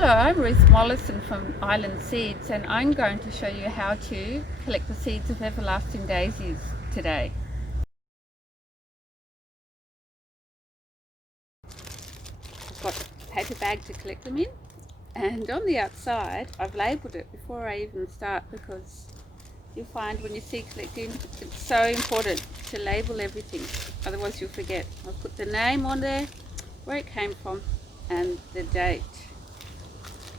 Hello, I'm Ruth Mollison from Island Seeds, and I'm going to show you how to collect the seeds of everlasting daisies today. I've got a paper bag to collect them in, and on the outside I've labelled it before I even start, because you'll find when you seed collecting it's so important to label everything, otherwise you'll forget. I've put the name on there, where it came from, and the date.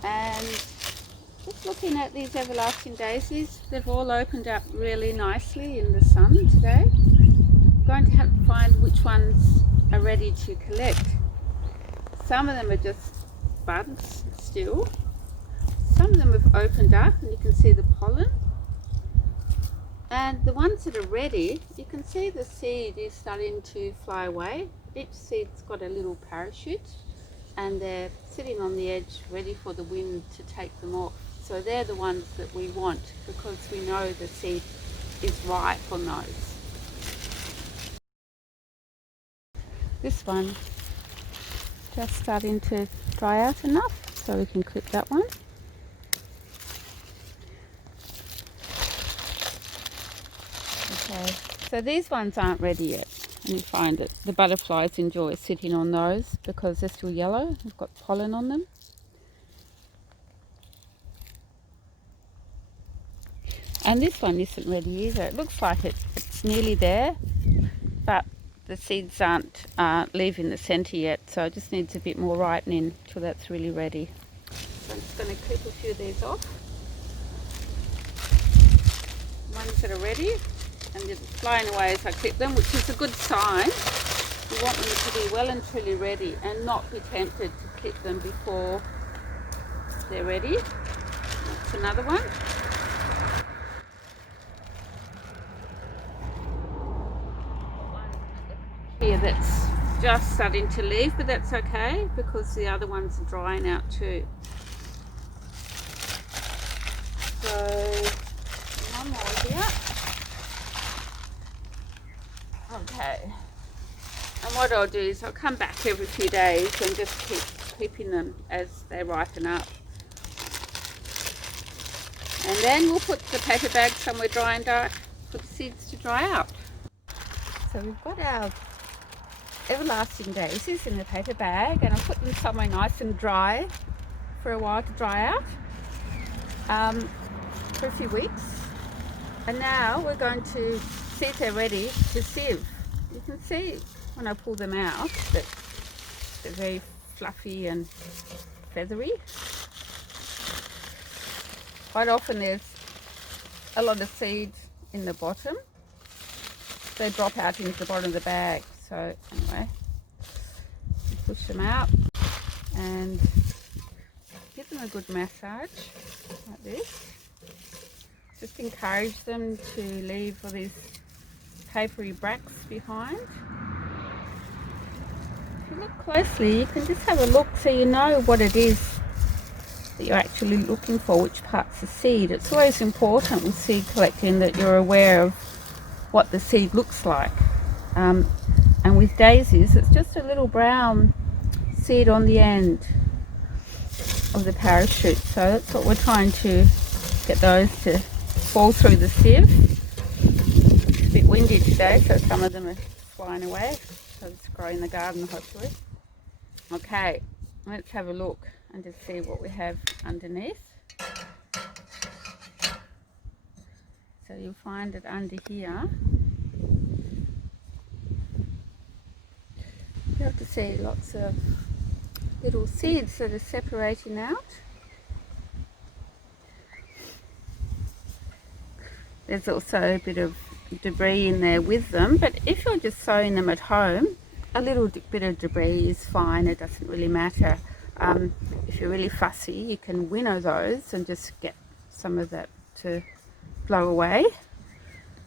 And just looking at these everlasting daisies, they've all opened up really nicely in the sun today. I'm going to have to find which ones are ready to collect. Some of them are just buds still. Some of them have opened up and you can see the pollen. And the ones that are ready, you can see the seed is starting to fly away. Each seed's got a little parachute, and they're sitting on the edge ready for the wind to take them off. So they're the ones that we want, because we know the seed is ripe on those. This one just starting to dry out enough, so we can clip that one. Okay, so these ones aren't ready yet. And you find that the butterflies enjoy sitting on those because they're still yellow. They've got pollen on them. And this one isn't ready either. It looks like it's nearly there, but the seeds aren't leaving the centre yet, so it just needs a bit more ripening till that's really ready. So I'm just going to clip a few of these off. Ones that are ready, and they're flying away as I clip them, which is a good sign. You want them to be well and truly ready and not be tempted to clip them before they're ready. That's another one. Here that's just starting to leave, but that's okay because the other ones are drying out too. So one more here. Okay. And what I'll do is I'll come back every few days and just keep clipping them as they ripen up. And then we'll put the paper bag somewhere dry and dark for the seeds to dry out. So we've got our everlasting daisies in the paper bag, and I'll put them somewhere nice and dry for a while to dry out for a few weeks. And now we're going to see if they're ready to sieve. You can see when I pull them out that they're very fluffy and feathery. Quite often there's a lot of seed in the bottom. They drop out into the bottom of the bag. So anyway, push them out and give them a good massage like this. Just encourage them to leave all these papery bracts behind. If you look closely, you can just have a look so you know what it is that you're actually looking for, which part's the seed. It's always important with seed collecting that you're aware of what the seed looks like. And with daisies, it's just a little brown seed on the end of the parachute. So that's what we're trying to get those to fall through the sieve. It's a bit windy today, so some of them are flying away. So it's growing in the garden, hopefully. Okay, let's have a look and just see what we have underneath. So you'll find it under here. You have to see lots of little seeds that are separating out. There's also a bit of debris in there with them, but if you're just sowing them at home, a little bit of debris is fine. It doesn't really matter. If you're really fussy, you can winnow those and just get some of that to blow away.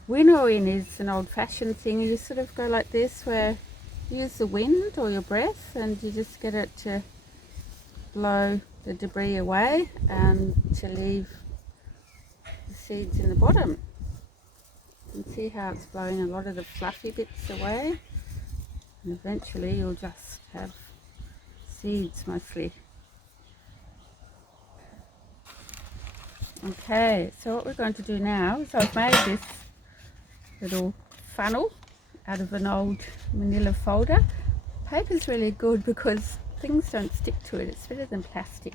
Winnowing is an old-fashioned thing. You sort of go like this, where you use the wind or your breath and you just get it to blow the debris away and to leave the seeds in the bottom. You can see how it's blowing a lot of the fluffy bits away, and eventually you'll just have seeds mostly. Okay, so what we're going to do now is I've made this little funnel out of an old manila folder. Paper's really good because things don't stick to it. It's better than plastic.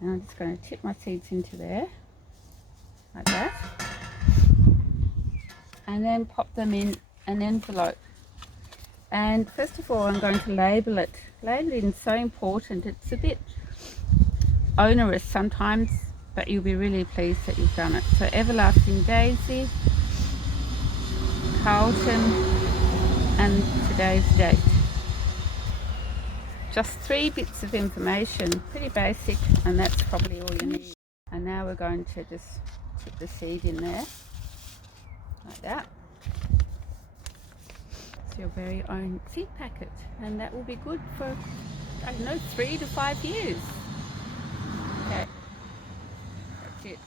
And I'm just going to tip my seeds into there, like that. And then pop them in an envelope. And first of all, I'm going to label it. Labeling is so important. It's a bit onerous sometimes, but you'll be really pleased that you've done it. So Everlasting Daisy, Carlton, and today's date. Just 3 bits of information, pretty basic, and that's probably all you need. And now we're going to just put the seed in there, like that. It's your very own seed packet, and that will be good for, I don't know, 3 to 5 years. Okay, that's it.